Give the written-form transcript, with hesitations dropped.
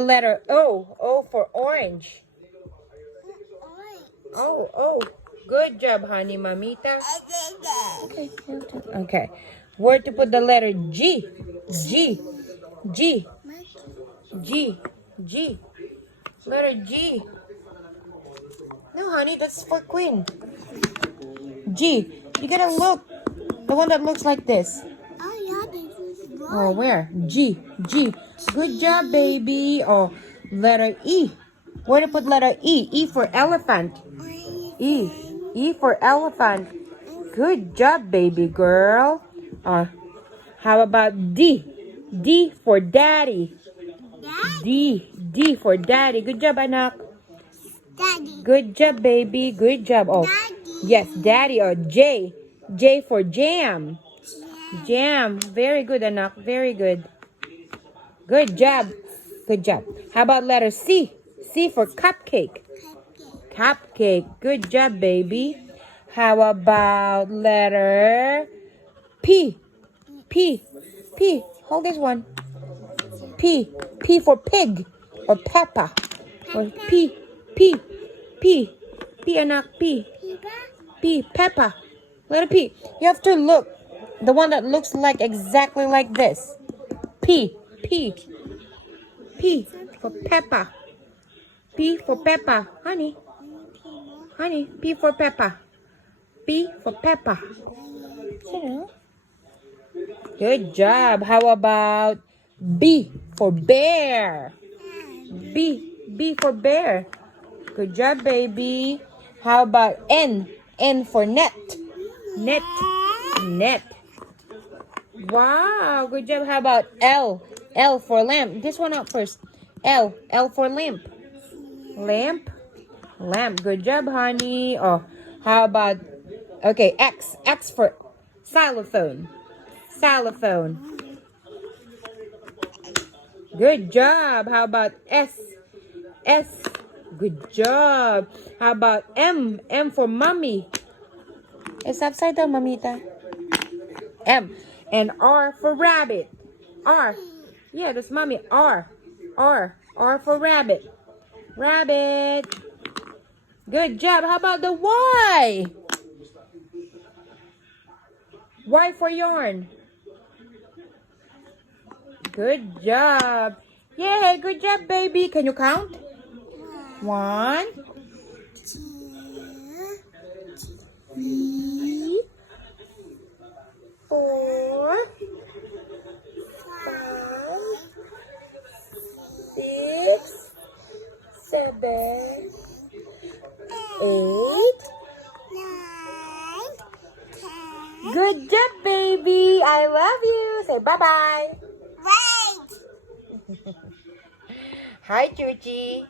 Letter O. O for orange. Oh. Good job, honey, mamita. Okay. Okay. Where to put the letter G? G. G. G. G. Letter G. No, honey, that's for queen. G. You gotta look. The one that looks like this. Oh, where? G. G. Good job, baby. Oh, letter E. Where to put letter E? E for elephant. E. E for elephant. Good job, baby girl. How about D? D for daddy. D. D for daddy. Good job, anak. Good job, baby. Good job. Oh, yes, daddy. Or J. J for jam. Jam. Very good, anak. Very good. Good job. Good job. How about letter C? C for cupcake. Cupcake. Good job, baby. How about letter P? P. P. Hold this one. P. P for pig or Peppa. Or P. P. P. P, anak. P. P. Peppa. Letter P. You have to look. The one that looks like exactly like this. P. P. P for Peppa. P for Peppa. Honey. Honey. P for Peppa. P for Peppa. Good job. How about B for bear? B. B for bear. Good job, baby. How about N? N for net. Net. Net. Wow. Good job. How about L? L for lamp. This one out first. L. L for lamp. Lamp. Lamp. Good job, honey. Oh, how about... Okay, X. X for xylophone. Xylophone. Good job. How about S? S. Good job. How about M? M for mommy. It's upside down, mamita. M. And R for rabbit. R. Yeah, that's mommy. R. R. R for rabbit. Rabbit. Good job. How about the Y? Y for yarn. Good job. Yay, good job, baby. Can you count? 1, 2, 3, 4, 5, 6, 7, 8. Good job, baby. I love you. Say bye-bye. Hi, Chuchi.